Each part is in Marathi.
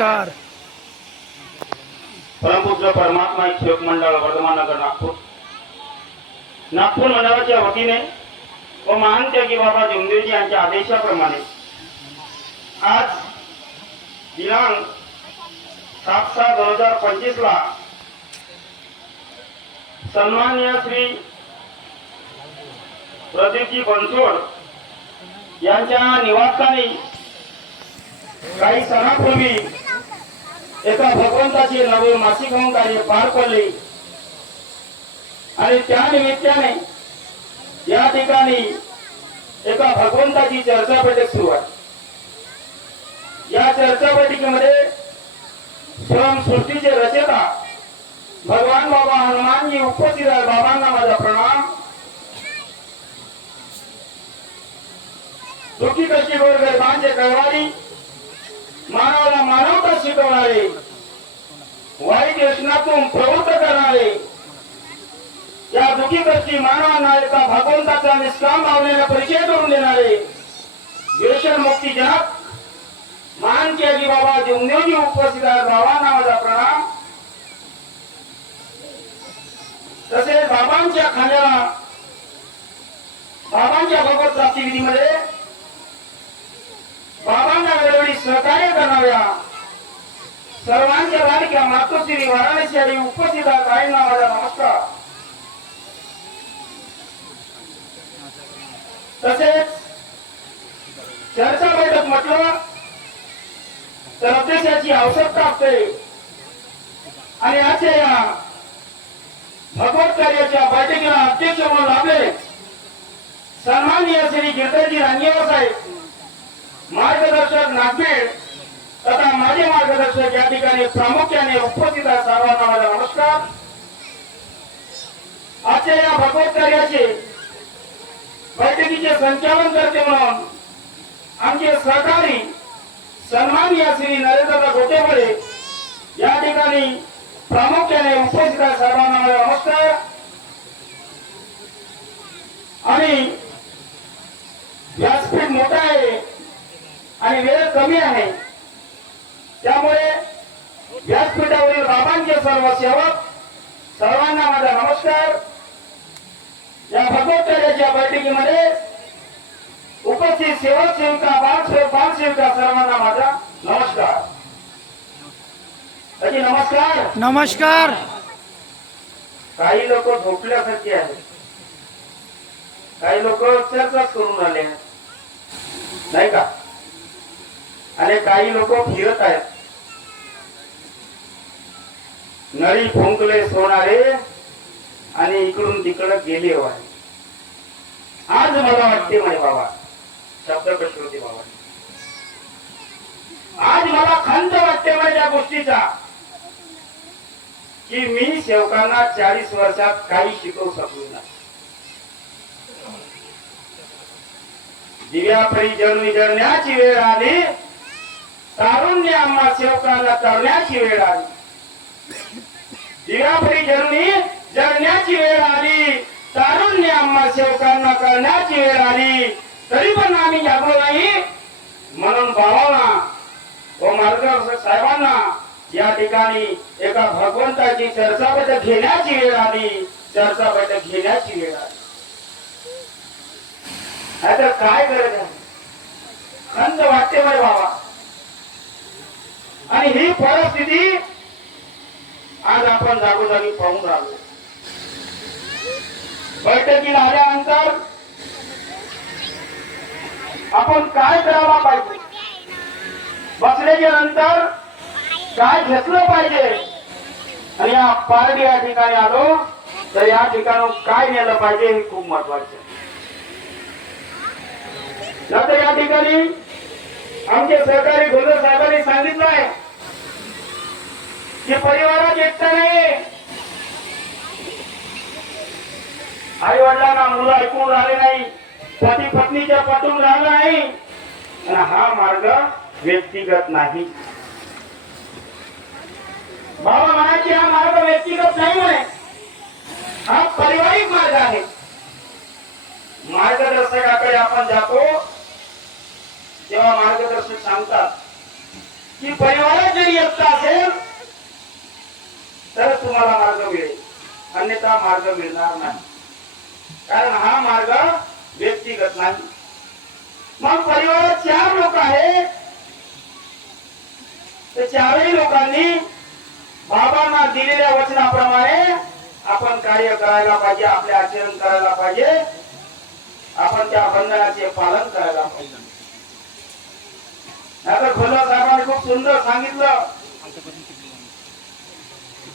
नमस्कार. परमपूज्य परमात्मा एक सेवक मंडळ वर्धमान नगर नागपूर. नागपूर मंडळाच्या वतीने व महान त्यागी बाबा जोमदेवजी यांच्या आदेशाप्रमाणे आज दिनांक सात सहा दोन हजार पंचवीस ला सन्माननीय श्री प्रदीपजी बनसोड यांच्या निवासस्थानी काही सणापूर्वी एका भगवंताचे नवे मासिक होऊन कार्य पार पडले. आणि त्या निमित्ताने या ठिकाणी एका भगवंताची चर्चा बैठक सुरू आहे. या चर्चा बैठकीमध्ये स्वयं सृष्टीचे भगवान बाबा हनुमानजी उपस्थित आहे बाबांना माझा प्रणाम. दुखी कशी गोर गरिबांचे कळवारी मानवाला मानवता शिकवणारे. वाईट व्यसनातून प्रवृत्त करणारे. या दुःखी कष्टी मानवांना एका भगवंताचा निष्काम भावनेला परिचय करून देणारे. व्यसन मुक्ती जनक महान त्यागी बाबा देवदेवजी उपस्थित आहेत बाबांना माझा प्रणाम. तसेच बाबांच्या खाण्याला बाबांच्या भगवत प्राप्ती विधीमध्ये सहकार्य करणाऱ्या सर्वांच्या लाडक्या मातोश्री वाराणसी आणि उपस्थित काहींना माझा नमस्कार तसेच चर्चा बैठक म्हटलं तर अध्यक्षाची आवश्यकता असते आणि आजच्या या भगवत कार्याच्या बैठकीला अध्यक्ष म्हणून आपले सन्माननीय श्री गिरधरजी रांगेवर साहेब मार्गदर्शक नागबीड तथा माझे मार्गदर्शक या ठिकाणी प्रामुख्याने उपस्थित आहे सर्वांना माझा नमस्कार. आजच्या या भगवत कार्याचे बैठकीचे संचालन करते म्हणून आमचे सहकारी सन्माननीय श्री नरेंद्रदा गोटेमुळे या ठिकाणी प्रामुख्याने उपस्थित आहे सर्वांना माझा नमस्कार. आणि आणि वेळ कमी आहे. त्यामुळे व्यासपीठावरील बाबांचे सर्व सेवक सर्वांना माझा नमस्कार. या भगवत्याच्या बैठकीमध्ये उपस्थित सेवक सेविका बाल सेवक सर्वांना माझा नमस्कार. नमस्कार. नमस्कार. काही लोक झोपल्यासारखे आहेत. काही लोक चर्चाच करून आले आहेत. नाही का? आणि काही लोक फिरत आहेत. नळी फुंकले सोनारे आणि इकडून तिकडं गेले वाय. आज मला वाटते म्हणे बाबा शब्द होते बाबा. आज मला खंत वाटते म्हणे त्या गोष्टीचा की मी सेवकांना चाळीस वर्षात काही शिकवू शकलो नाही. दिव्या परिजन जळण्याची वेळ आली तारुण्य आम्हा सेवकांना करण्याची वेळ आली. दिव्या परिजनी जगण्याची वेळ आली. तारुण्य आम्हा सेवकांना करण्याची वेळ आली. तरी पण आम्ही जागलो नाही. म्हणून भावांना व मार्गदर्शक साहेबांना या ठिकाणी एका भगवंताची चर्चा बैठक घेण्याची वेळ आली. चर्चा बैठक घेण्याची वेळ आली. आता काय गरज आहे? खंत वाटते बाय बाबा. आणि ही परिस्थिती आज आपण जागोजागी पाहून राहिलो बैठकीला आल्यानंतर आपण काय करायला पाहिजे? बसल्याच्या नंतर काय घेतलं पाहिजे? आणि या पार्टी या ठिकाणी आलो तर या ठिकाणी काय नेलं पाहिजे हे खूप महत्त्वाचे नंतर या ठिकाणी आमचे सहकारी गोलर साहेबांनी सांगितलं आहे की परिवारात एकटा नाही. आई वडिलांना मुलं ऐकून राहिले नाही पती पत्नीच्या पटून राहिला नाही. आणि हा मार्ग व्यक्तिगत नाही. बाबा म्हणायचे हा मार्ग व्यक्तिगत नाही म्हणे. हा पारिवारिक मार्ग आहे. मार्गदर्शकाकडे आपण जातो. तेव्हा मार्गदर्शक सांगतात की परिवारात जरी एकटा असेल तर तुम्हाला मार्ग मिळेल. अन्यथा मार्ग मिळणार नाही. कारण हा मार्ग व्यक्तिगत नाही. मग परिवारात चार लोक आहेत. तर चारही लोकांनी बाबांना दिलेल्या वचनाप्रमाणे आपण कार्य करायला पाहिजे आपले आचरण करायला पाहिजे. आपण त्या बंधनाचे पालन करायला पाहिजे. नाहीतर खोलवा साहेबांनी खूप सुंदर सांगितलं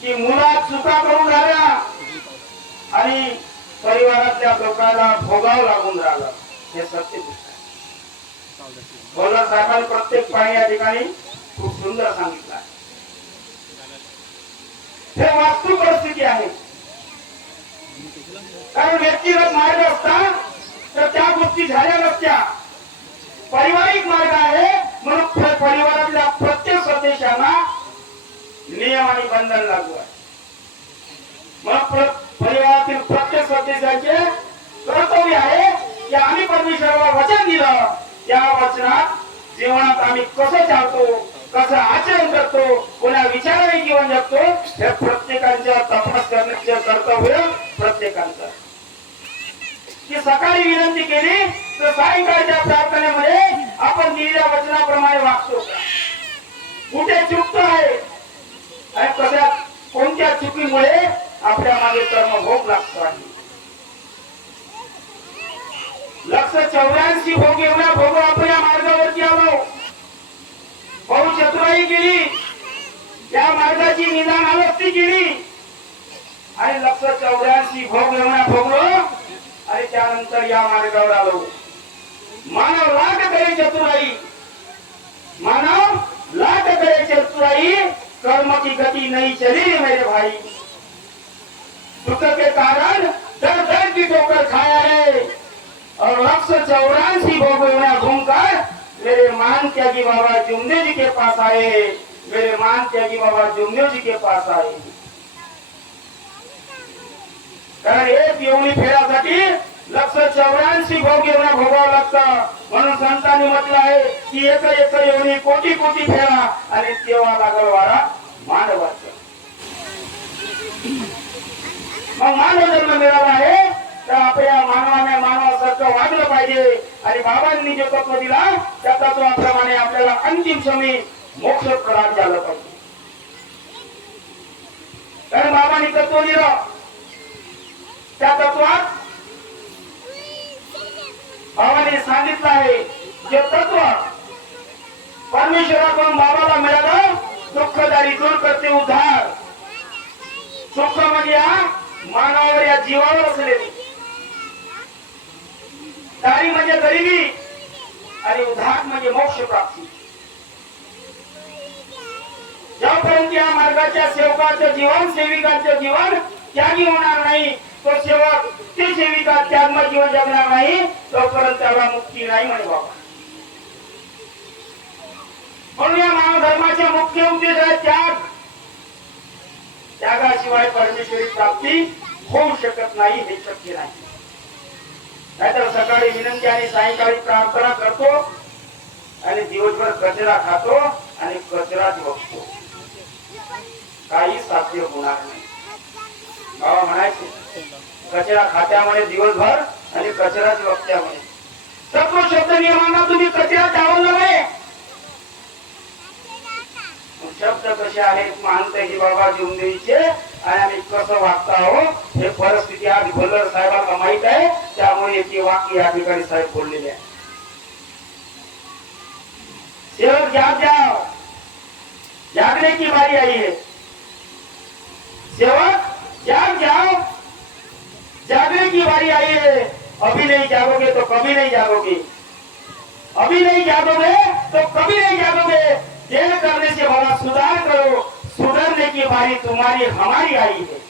की मुलात चुका करून राहिल्या आणि परिवारातल्या लोकांना भोगावं लागून राहिलं. हे सत्य गोष्ट आहे साहेबांनी प्रत्येक पाणी या ठिकाणी खूप सुंदर सांगितलं हे वास्तू परिस्थिती आहे. कारण व्यक्तिगत मार्ग असता तर त्या गोष्टी झाल्या नसत्या. पारिवारिक मार्ग आहे म्हणून परिवारातल्या प्रत्येक सदस्यांना नियम आणि बंधन लागू आहे. मग परिवारातील प्रत्येक सदस्याचे कर्तव्य आहे की आम्ही परमेश्वराला वचन दिलं. या वचनात जीवनात आम्ही कसं चालतो कसं आचरण करतो कोणा विचाराने जीवन जगतो हे प्रत्येकाच्या तपास करण्याचे कर्तव्य प्रत्येकाचं की सकाळी विनंती केली तर सायंकाळच्या प्रार्थनेमध्ये आपण दिलेल्या वचनाप्रमाणे वागतो कुठे चुकतो आहे? आणि कशा कोणत्या चुकीमुळे आपल्या मागे कर्म भोग लागतो आहे? लक्ष चौऱ्याऐंशी भोग एवढ्या भोग आपण या मार्गावरती आलो. बहु चतुराई केली त्या मार्गाची निदान अवस्थी केली आणि लक्ष चौऱ्याऐंशी भोग एवढ्या भोगलो आणि त्यानंतर या मार्गावर आलो. मानव लाट करे चतुराई. मानव लाट करे चतुराई कर्म की गति नहीं चली मेरे भाई. दुख के कारण दर दर की ठोकर खाया है और लक्ष चौरासी भोगवना घूमकर मेरे मान त्यागी बाबा जुमने जी के पास आए. मेरे मान त्यागी बाबा जुमने जी के पास आए. कारण एक येवणी फेरासाठी लक्ष चौऱ्याऐंशी भोग भोगावं लागतं. म्हणून संतांनी म्हटलं आहे की एक एक येवणी कोटी कोटी फेरा आणि तेव्हा लागल वारा मानवाचा. मग मानव जन्म मिळाला आहे तर आपल्या मानवाने मानवासारखं वागलं पाहिजे. आणि बाबांनी जे तत्व दिला त्या तत्वाप्रमाणे आपल्याला अंतिम क्षमी मोक्ष प्रदान झालं पाहिजे. कारण बाबांनी तत्व दिलं त्या तत्वात बाबांनी सांगितलं आहे जे तत्व परमेश्वराकडून बाबाला मिळालं दुःखदारी दूर करते उद्धार. दुःख म्हणजे या मानवावर या जीवावर असलेली. दारी म्हणजे गरिबी आणि उद्धार म्हणजे मोक्ष प्राप्ती. जोपर्यंत या मार्गाच्या सेवकाचं जीवन सेविकांचं जीवन त्यागी होणार नाही तो सेवक ती सेविका त्यागमय जीवन जगणार नाही तोपर्यंत त्याला मुक्ती नाही म्हणे बाबा. म्हणून या मानव धर्माचे मुख्य उद्देश आहे त्याग. त्यागाशिवाय परमेश्वरी प्राप्ती होऊ शकत नाही हे शक्य नाही. नाहीतर सकाळी विनंती आणि सायंकाळी प्रार्थना करतो आणि दिवसभर कचरा खातो आणि कचराच बघतो काही साध्य होणार नाही. बाबा म्हणायचे कचरा खात्यामुळे दिवसभर आणि कचराच बघत्यामुळे तत्व शब्द नियमांना तुम्ही कचरा टाळून नव्हे. शब्द कसे आहेत? मानते की बाबा जीवन जिंदगीचे आणि आम्ही कसं वागता आहोत हे परिस्थिती आज भल्लर साहेबांना माहीत आहे. त्यामुळे ते वाक्य या ठिकाणी साहेब बोललेले आहे. सेवक जाग जाओ. जागने की बारी आई है सेवक जाग जाओ। जागने की बारी आई है। अभी नहीं जागोगे तो कभी नहीं जागोगे। अभी नहीं जागोगे तो कभी नहीं जागोगे। देर करने से भला सुधार करो। सुधरने की बारी तुम्हारी हमारी आई है।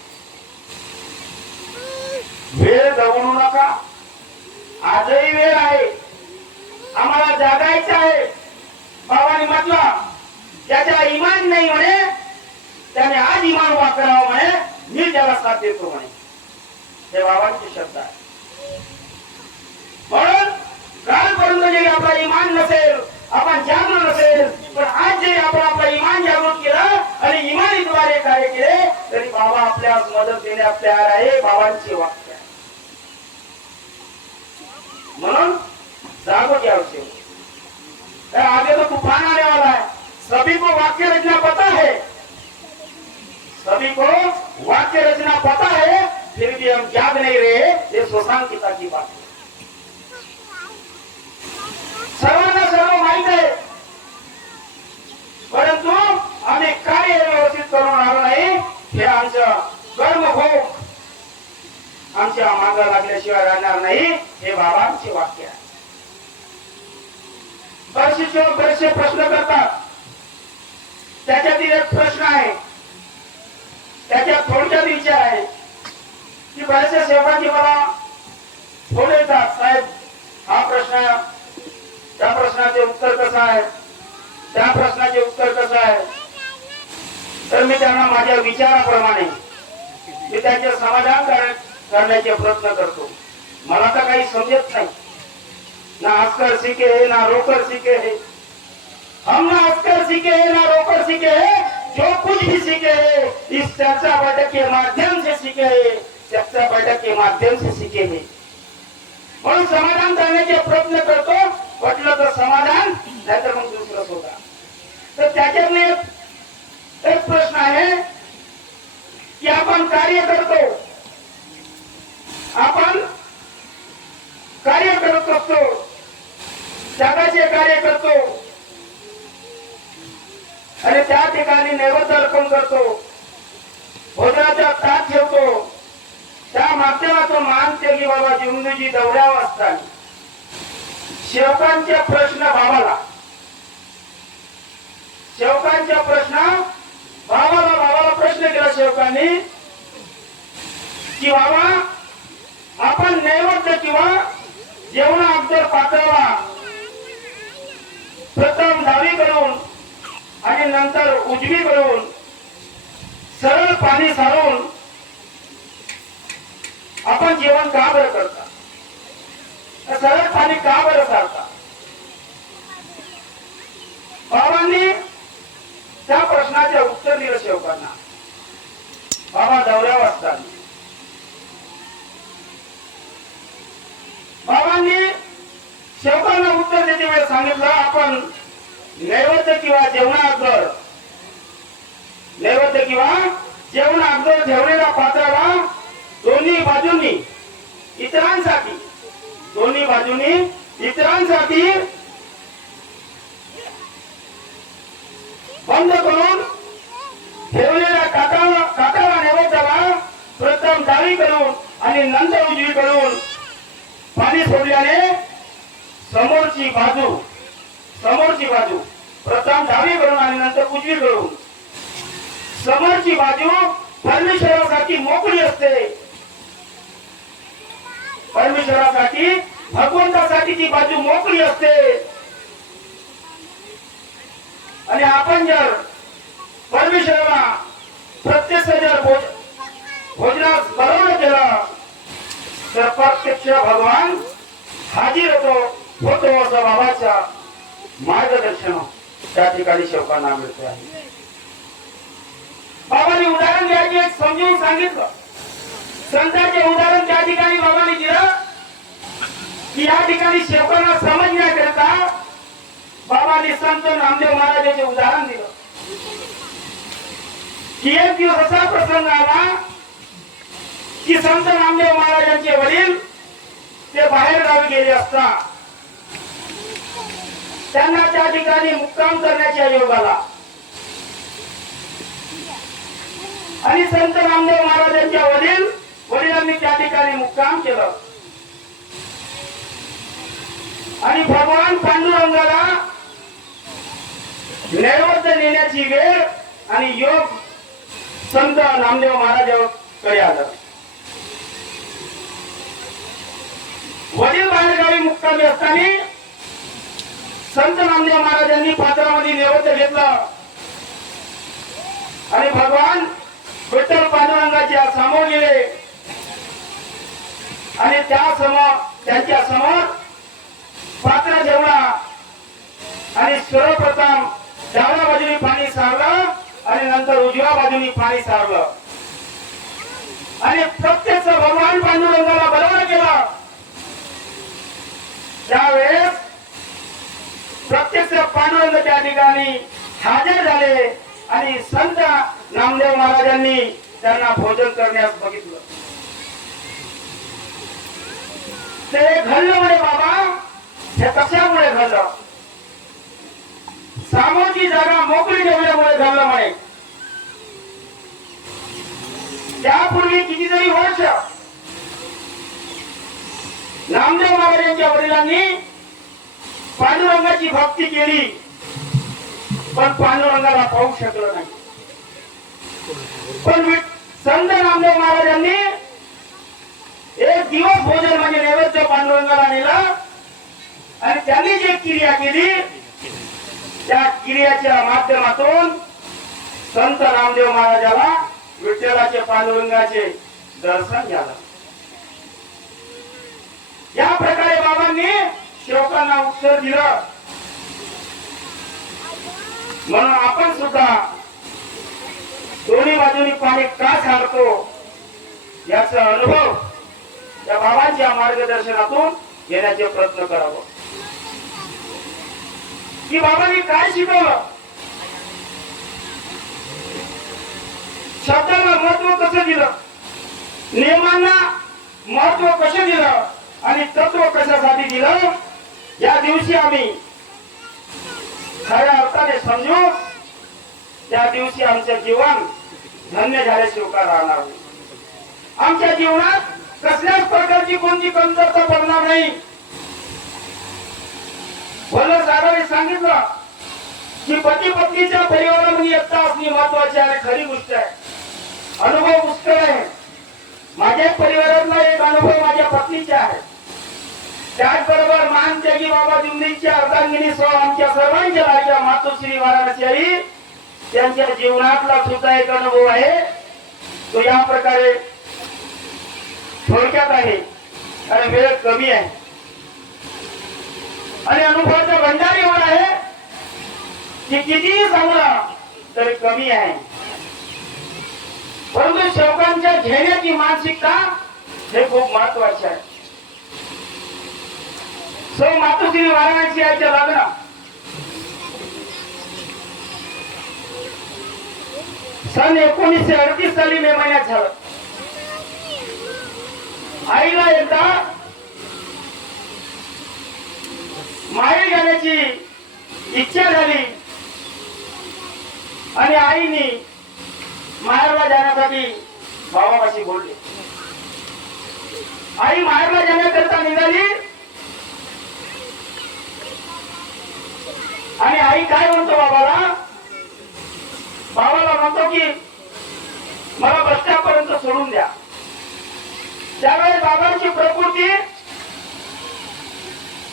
वेळ दवडू नका। आजही वेळ आहे। आम्हाला जागायचं आहे। बाबाने म्हटलं त्याच्या इमान नाही म्हणे त्याने आज इमान वापरावं म्हणे. मी ज्याला साथ देतो म्हणे. हे बाबांचे शब्द आहे. म्हणून कालपर्यंत जरी आपला इमान नसेल आपण जागृत नसेल पण आज जरी आपण आपला इमान जागृत केलं आणि इमानीद्वारे कार्य केले तरी बाबा आपल्या मदत देण्यास तयार आहे बाबांची वाक्य म्हणून जागो घ्यावसे आगे तो तुफान आने वाला है सभी को वाक्य रचना पता है. सभी को वाक्य रचना पता है फिर भी हम याद नहीं रहे ये शोषांकिता की बात है। सर्वांना सर्व माहीत आहे परंतु आम्ही कार्य व्यवस्थित करून आलो नाही हे। आमचं कर्मभोग आमच्या मागा लागल्याशिवाय राहणार नाही हे बाबांचे वाक्य आहे बरेचसे बरेचसे प्रश्न करतात त्याच्यातील एक प्रश्न आहे त्याच्या थोडक्यात विचार आहे. की बऱ्याचशा सेवकांची मला फोन येतात साहेब हा प्रश्न त्या प्रश्नाचे उत्तर कसं आहे? त्या प्रश्नाचे उत्तर कसं आहे? तर मी त्यांना माझ्या विचाराप्रमाणे मी त्याचे समाधान करण्याचे प्रयत्न करतो. मला तर काही समजत नाही. ना अस्कर सीखे है ना रोकर सीखे है. हम ना आजकर सीखे है ना रोकर सीखे है. जो कुछ भी सीखे है इस चर्चा बैठक के माध्यम से सीखे है चर्चा बैठक के माध्यम से सीखे है. म्हणून समाधान करण्याचे प्रयत्न करतो म्हटलं तर समाधान नाहीतर मग दुसरं होता. तर त्याच्यातने एक प्रश्न आहे की आपण कार्य करतो. आपण कार्य करत असतो. जगाचे कार्य करतो. आणि त्या ठिकाणी नैवेद्य अर्पण करतो. भोजनाचा ताट ठेवतो. त्या माध्यमातून मान त्यागी बाबा जिंदगी दौऱ्यावर असतात. शेवकांचे प्रश्न बाबाला शेवकांचा प्रश्न बाबाला बाबाला प्रश्न केला शेवकांनी. कि बाबा आपण नैवेद्य किंवा जेवणा अगोदर पात्राला प्रथम डावी करून आणि नंतर उजवी करून सरळ पाणी सारून आपण जेवण का बरं करता? सरळ पाणी का बरं करता बाबांनी त्या प्रश्नाचे उत्तर दिलं शेवकांना. बाबा दौऱ्यावर असताना बाबांनी शेवकांना उत्तर देते वेळ सांगितलं आपण नैवेद्य किंवा जेवणा अगोदर नैवेद्य किंवा जेवण अगोदर ठेवलेल्या पात्राला दोन्ही बाजूंनी इतरांसाठी दोन्ही बाजूंनी इतरांसाठी बंद करून ठेवलेल्या काकाला काकाला नैवेद्याला प्रथम डावी करून आणि नंतर उजवी करून पाणी सोडल्याने समोरची बाजू समोरची बाजू प्रथम डावी करून आणि नंतर उजवी करून समोरची बाजू परमेश्वरासाठी मोकळी असते. परमेश्वरासाठी भगवंतासाठी ती बाजू मोकळी असते. आणि आपण जर परमेश्वराला प्रत्यक्ष जर भोज भोजनास बरोबर केलं तर प्रत्यक्ष भगवान हाजीर होतो होतो असं बाबाच्या मार्गदर्शन त्या ठिकाणी शेवकांना मिळते आहे बाबांनी उदाहरण द्यायचे एक समजून सांगितलं. संतांचे उदाहरण त्या ठिकाणी बाबांनी दिलं. की या ठिकाणी शेवकांना समजण्याकरिता बाबांनी संत नामदेव महाराजांचे उदाहरण दिलं. की एक दिवस असा प्रसंग आला की संत नामदेव महाराजांचे वडील ते बाहेर गावी गेले असता त्यांना त्या ठिकाणी मुक्काम करण्याच्या योगाला आणि संत नामदेव महाराजांच्या वडील वडिलांनी त्या ठिकाणी मुक्काम केलं. आणि भगवान पांडुरंगाला नैवेद्य नेण्याची वेळ आणि योग संत नामदेव महाराजांकडे आलं. वडील बाहेरगावी मुक्कामी असताना संत नामदेव महाराजांनी पात्रामध्ये नैवेद्य घेतलं. आणि भगवान विठ्ठल पांडुरंगाच्या समोर गेले. आणि त्या समोर त्यांच्यासमोर पात्र ठेवला आणि सर्वप्रथम डाव्या बाजूनी पाणी सारलं आणि नंतर उजव्या बाजूनी पाणी सारलं. आणि प्रत्यक्ष भगवान पांडुरंगाला बरोबर केला. त्यावेळेस प्रत्यक्ष पांडुरंग त्या ठिकाणी हजर झाले आणि संत नामदेव महाराजांनी त्यांना भोजन करण्यास बघितलं. ते घडलं म्हणे बाबा. हे कशामुळे घडलं? सामोची जागा मोकळी ठेवल्यामुळे घडलं म्हणे. त्यापूर्वी कितीतरी वर्ष नामदेव महाराजांच्या वडिलांनी पांडुरंगाची भक्ती केली पण पांडुरंगाला पाहू शकलो नाही. पण संत नामदेव महाराजांनी एक दिवस भोजन म्हणजे नैवेद्य पांडुरंगाला नेला आणि त्यांनी जी क्रिया केली त्या क्रियाच्या माध्यमातून संत रामदेव महाराजाला विठ्ठलाचे पांडुरंगाचे दर्शन झालं. या प्रकारे बाबांनी शेवकांना उत्तर दिलं म्हणून आपण सुद्धा दोन्ही बाजूनी पाणी का सांगतो याचा अनुभव त्या बाबांच्या मार्गदर्शनातून घेण्याचे प्रयत्न करावं. की बाबांनी काय शिकवलं? शब्दाला महत्त्व कसं दिलं? नियमांना महत्त्व कसं दिलं? आणि तत्व कशासाठी दिलं? या दिवशी आम्ही खऱ्या अर्थाने समजू त्या दिवशी आमचं जीवन धन्य झाल्याशिवाय राहणार आमच्या जीवनात कसल्याच प्रकारची कोणती कमतरता पडणार नाही. भलं साहेबांनी सांगितलं की पती पत्नीच्या परिवारामध्ये एकता असणे महत्वाची आहे खरी गोष्ट आहे. अनुभव पुष्कळ आहे. माझ्या परिवारातला एक अनुभव माझ्या पत्नीचा आहे. त्याचबरोबर मानत्यागी बाबा दिंडीच्या अर्धांगिनी सह आमच्या सर्वांच्या राजा मातोश्री वाराणसी आई त्यांच्या जीवनातला सुद्धा एक अनुभव आहे. तो या प्रकारे थोडक्यात आहे. आणि वेळ कमी आहे. आणि अनुभवाचा भंडार एवढा आहे की कितीही सांगला तरी कमी आहे. परंतु शेवकांच्या घेण्याची मानसिकता हे खूप महत्त्वाचे आहे. सौ मातोश्री वाराणसी आईच्या लग्न सन एकोणीसशे अडतीस साली मे महिन्यात झालं. आईला एकदा माहेर जाण्याची इच्छा झाली. आणि आईने माहेरला जाण्यासाठी बाबापाशी बोलले. आई माहेरला जाण्याकरता निघाली. आणि आई काय म्हणतो बाबाला? बाबाला म्हणतो की मला बसण्यापर्यंत सोडून द्या. त्यावेळेस बाबांची प्रकृती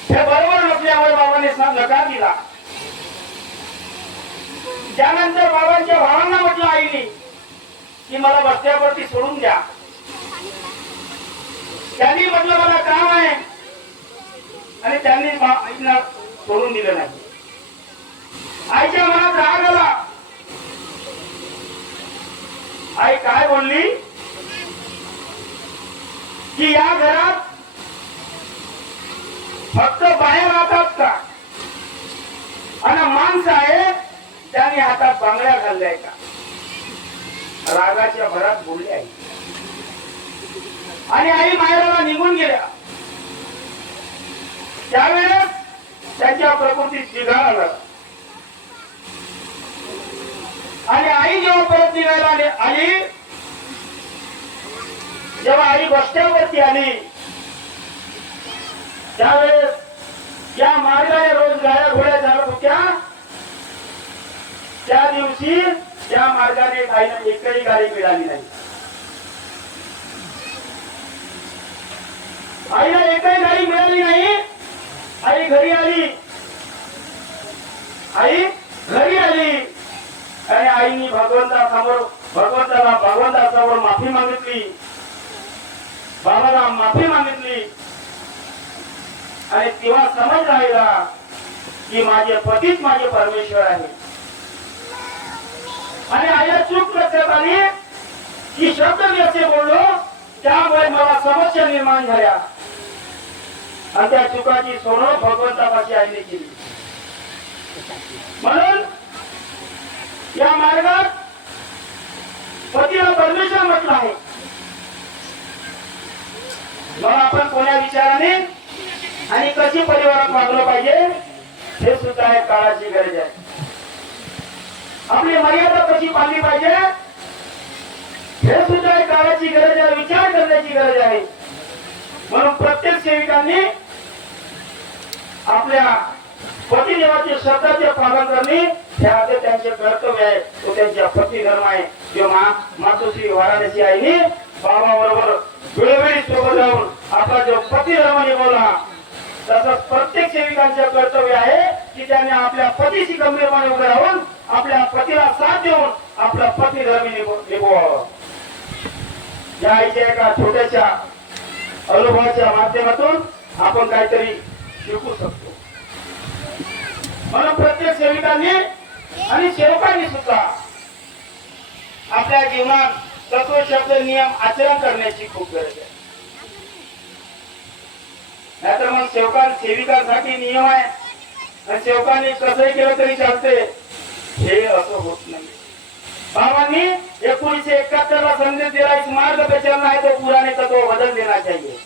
हे बरोबर नसल्यामुळे बाबाने नकार दिला. त्यानंतर बाबांच्या भावांना म्हटलं आईने की मला बसण्यावरती सोडून द्या. त्यांनी म्हटलं मला काम आहे. आणि त्यांनी आईला सोडून दिलं नाही. आईच्या मनात राग आला. आई काय बोलली? की या घरात फक्त बाहेर राहतात का? आणि माणसं आहे त्याने हातात बांगड्या घालल्या का? रागाच्या भरात बोलली आई. आणि आई माहेराला निघून गेल्या. त्यावेळेस त्यांच्या प्रकृतीत बिघाड आला. आणि आई जेव्हा परत निघायला आली- जेव्हा आई बस्त्यावरती आली त्यावेळेस या मार्गाने रोज गाड्या घोड्या जात होत्या. त्या दिवशी त्या मार्गाने आईला एकही गाडी मिळाली नाही. आईला एकही गाडी मिळाली नाही. आई घरी आली. आई घरी आली. आणि आईनी भगवंतासमोर भगवंताला भगवंतासमोर माफी मागितली. बाबाला माफी मागितली. आणि तेव्हा समज राहिला की माझे पतीच माझे परमेश्वर आहे. आणि आईला चूक लक्षात आली की शब्द मी असे बोललो त्यामुळे मला समस्या निर्माण झाल्या. आणि त्या चुकाची सोनं भगवंतापाशी आईने केली. म्हणून या मार्गात पतीला परमेश्वर म्हटलं आहे. मग आपण कोण्या विचाराने आणि कशी परिवारात वागलं पाहिजे हे सुद्धा एक काळाची गरज आहे. आपली मर्यादा कशी पाळली पाहिजे हे सुद्धा एक काळाची गरज आहे विचार करण्याची गरज आहे. म्हणून प्रत्येक सेविकांनी आपल्या पतिदेवाचे शब्दाचे पालन करणे हे आता त्यांचे कर्तव्य आहे. तो त्यांच्या पती धर्म आहे जेव्हा मातोश्री वाराणसी आईने बाबा बरोबर वेळोवेळी सोबत जाऊन आपला जो पती धर्म निभावला तसंच प्रत्येक सेविकांचे कर्तव्य आहे की त्यांनी आपल्या पतीशी गंभीरपणे उभे राहून आपल्या पतीला साथ देऊन आपला पती धर्म निभवावं. या आईच्या एका छोट्याशा अनुभवाच्या माध्यमातून आपण काहीतरी शिकू शकतो. म्हणून प्रत्येक सेविकांनी आणि सेवकांनी सुद्धा आपल्या जीवनात तत्व शब्द नियम आचरण करण्याची खूप गरज आहे. नाहीतर मग सेवकां सेविकांसाठी नियम आहे. आणि सेवकांनी कसंही केलं तरी चालते हे असं होत नाही. बाबांनी एकोणीशे एकाहत्तर ला संदेश दिला एक मार्ग प्रचलन आहे तो पुराने तत्व बदल देना चाहिए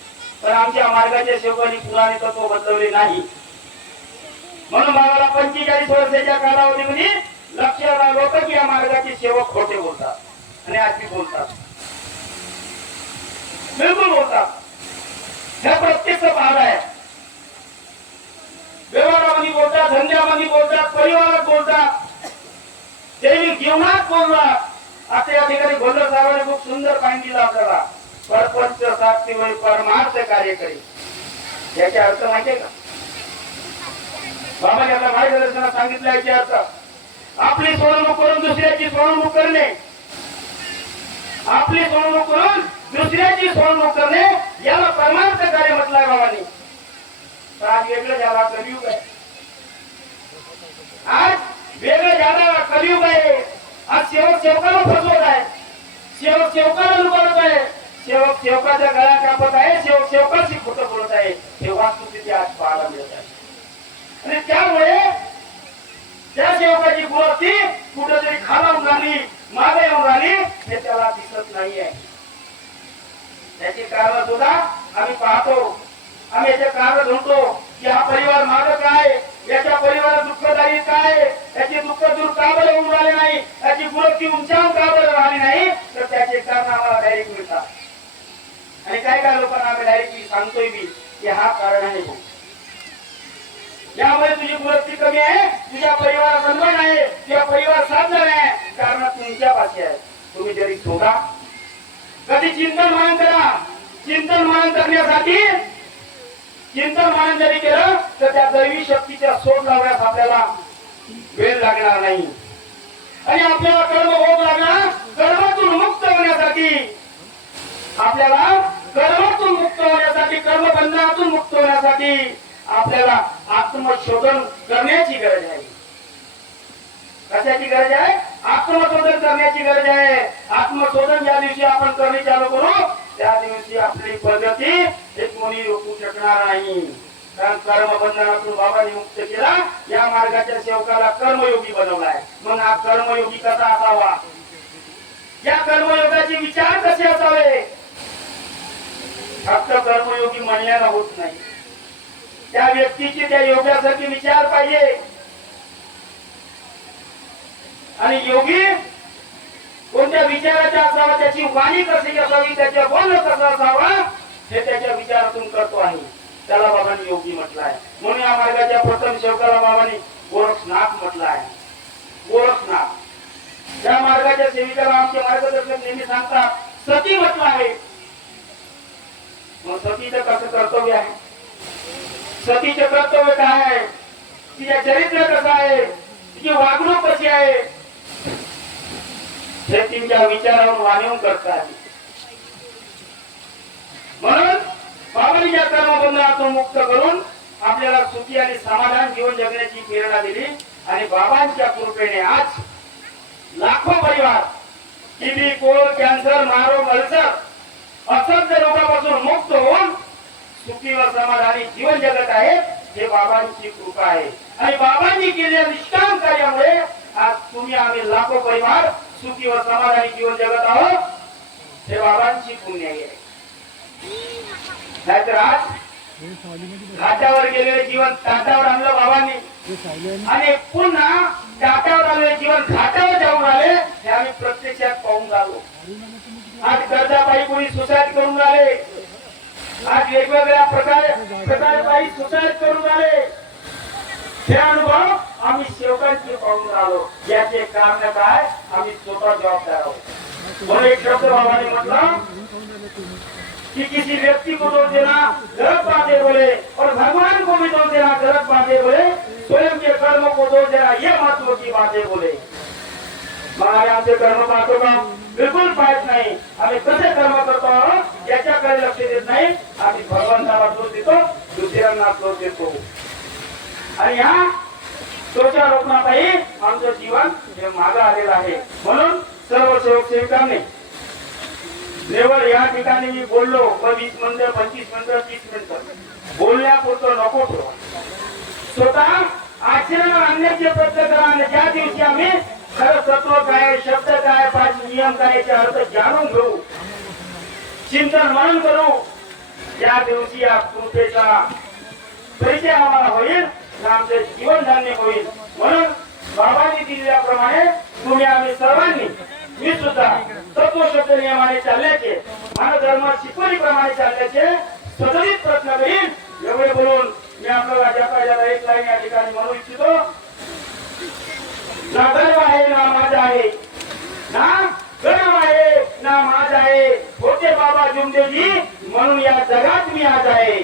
पण आमच्या मार्गाच्या सेवकांनी पुराणे तत्व बदलवले नाही. म्हणून भावाला पंचेचाळीस वर्षाच्या कालावधीमध्ये लक्षात आलं होतं की या मार्गाचे सेवक खोटे बोलतात आणि आजी बोलतात. बिलकुल बोलतात. ह्या प्रत्यक्ष भाग आहे. व्यवहारामध्ये बोलतात धंद्यामध्ये बोलतात परिवारात बोलतात. दैनिक जीवनात बोलतात. आता या ठिकाणी गोंधळ साहेबांनी खूप सुंदर सांगितलं आपल्याला. परपंच साक्षी परमार्थ कार्य करी याचा अर्थ माहितीये का? बाबांनी आता मार्गदर्शनात सांगितलं याचे अर्थ. आपली सोडवणूक करून दुसऱ्याची सोडवणूक करणे. आपली सोडवणूक करून दुसऱ्याची सोडवणूक करणे याला परमार्थ कार्य म्हटलंय बाबांनी तर आज वेगळं झाला कलियुग आहे. आज वेगळं झाला कलियुग आहे. आज सेवक सेवकाला फसवत आहे. सेवक सेवकाला लुबाडत आहे. सेवक सेवकाच्या गळा कापत आहे. सेवक सेवकाशी खोटं बोलत आहे. हे वास्तुस्थिती आज पाहायला मिळत आहे. आणि त्यामुळे त्या सेवकाची गुणवत्ती कुठेतरी खालावून राहिली मागे येऊन राहिली हे त्याला दिसत नाहीये. त्याची कारण सुद्धा आम्ही पाहतो. आम्ही याचे कारण म्हणतो की हा परिवार माग काय? याच्या परिवारात दुःखदायी काय? याची दुःख दूर का बरं होऊन राहिले नाही? त्याची गुणवत्ती उंचावून का बरं राहिली नाही? तर त्याचे कारण आम्हाला डायरेक्ट मिळतात. आणि काय काय लोकांना आम्ही डायरेक्ट सांगतोय मी की हा कारण आहे. यामुळे तुझी गुणवत्ती कमी आहे तुझ्या परिवारात सन्मान आहे तुझ्या परिवार साथ आहे. कारण तुमच्या पाशी आहे. तुम्ही जरी सोडा कधी चिंतन मनन करा. चिंतन मनन करण्यासाठी चिंतन मनन जरी केलं तर त्या दैवी शक्तीच्या शोध लावण्यास आपल्याला वेळ लागणार नाही. आणि आपल्याला कर्म होत लागणार कर्मातून मुक्त होण्यासाठी. आपल्याला कर्मातून मुक्त होण्यासाठी कर्मबंधनातून मुक्त होण्यासाठी. आपल्याला आत्मशोधन करण्याची गरज आहे. कशाची गरज आहे? आत्मशोधन करण्याची गरज आहे. आत्मशोधन ज्या दिवशी आपण करणे चालू करू त्या दिवशी आपली पद्धती एक कोणी रोखू शकणार नाही. कारण कर्मबंधनातून बाबा नियुक्त केला या मार्गाच्या सेवकाला कर्मयोगी बनवलाय. मग हा कर्मयोगी कसा असावा? या कर्मयोगाचे विचार कसे असावे? फक्त कर्मयोगी म्हणण्याला होत नाही. त्या व्यक्तीची त्या योगासाठी विचार पाहिजे. आणि योगी कोणत्या विचाराचा असावा त्याची वाणी कशी असावी त्याच्या बोल कसा असावा हे त्याच्या विचारातून करतो आहे त्याला बाबांनी योगी म्हटलं आहे म्हणून या मार्गाच्या प्रथम शेवकाला बाबांनी गोरखनाथ म्हटलं आहे गोरखनाथ या मार्गाच्या सेविकाला आमचे मार्गदर्शक नेहमी सांगतात सती म्हटलं आहे. मग सतीचं कसं कर्तव्य आहे? सतीचे कर्तव्य काय आहे. तिचे चरित्र कसं आहे? तिची वागणूक कशी आहे? हे तिच्या विचारावर करता करतात. म्हणून बाबरीच्या कर्मबंधनातून मुक्त करून आपल्याला सुखी आणि समाधान जीवन जगण्याची प्रेरणा दिली आणि बाबांच्या कृपेने आज लाखो परिवार टीबी कोल कॅन्सर मारो अल्सर असंख्य रोगापासून मुक्त होऊन सुखी व समाधानी जीवन जगत आहे हे बाबांची कृपा आहे. आणि बाबांनी केलेल्या निष्काम कार्यामुळे आज तुम्ही आम्ही लाखो परिवार सुखी व समाधानी जीवन जगत आहोत. हे बाबांची पुण्य आहे. नाहीतर आज घाटावर गेलेले जीवन ताटावर आणलं बाबांनी. आणि पुन्हा ताटावर आलेले जीवन घाटावर जाऊन आले हे आम्ही प्रत्यक्षात पाहून झालो आज कर्जापायी कोणी सुसाईड करून आले. आज वेगवेगळ्या प्रकारे प्रकारे बाई सुसाईड करून आले. हे अनुभव आम्ही सेवकांचे पाहून आलो याचे कारण काय? आम्ही स्वतः जबाबदार आहोत. म्हणून एक शब्द बाबाने म्हटलं कि किसी व्यक्ति को दोष देना गलत बातें बोले. और भगवान को भी दोष देना गलत बातें बोले. स्वयं के कर्मों को दोष देना ये महत्त्व की बातें बोले. महाराज आमचे कर्म पाहतो का बिलकुल पाहत नाही. आम्ही कसे कर्म करतो आहोत याच्याकडे लक्ष देत नाही. आम्ही भगवंताला दोष देतो दुसऱ्यांना दोष देतो. आणि ह्या दोषारोपणापायी आमचं जीवन हे मागं आलेलं आहे. म्हणून सर्व सेवक सेविकांनी लेवल या ठिकाणी मी बोललो वीस मिनिटं पंचवीस मिनिटं तीस मिनिटं बोलण्यापुरतं नको ठेवा स्वतः आचरण आणण्याचे प्रयत्न करा ज्या दिवशी आम्ही खरं तत्व काय शब्द काय पाच नियम काय याचे अर्थ जाणून घेऊ. चिंतन मनन करू. या दिवशी या कृपेचा परिचय आम्हाला होईल आमचे जीवन धान्य होईल. म्हणून बाबांनी दिलेल्याप्रमाणे तुम्ही आम्ही सर्वांनी मी सुद्धा तत्व शब्द नियमाने चालल्याचे मानधर्म शिकवणीप्रमाणे चालल्याचे सदलित प्रश्न करीन. एवढे बोलून मी आपल्याला ज्या पाहिजे एक लाईन या ठिकाणी म्हणू इच्छितो ना आहे ना माझा आहे. ना गर्व आहे ना माझा आहे. होते बाबा जुमदेवजी म्हणून या जगात मी आज आहे.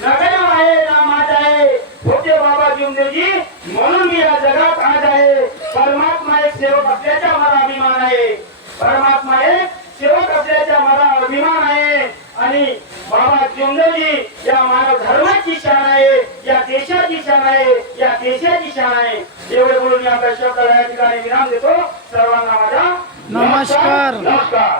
ना आहे ना माझा आहे. होते बाबा जुमदेवजी म्हणून मी या जगात आज आहे. परमात्मा एक सेवक असल्याचा मला अभिमान आहे. परमात्मा एक सेवक असल्याचा मला अभिमान आहे. आणि बाबा जुमदेवजी या मानव धर्माची शान आहे या देशाची शान आहे या देशाची शान आहे. एवढे बोलून मी आपल्या शब्दाला या ठिकाणी विराम देतो. सर्वांना माझा नमस्कार. नमस्कार.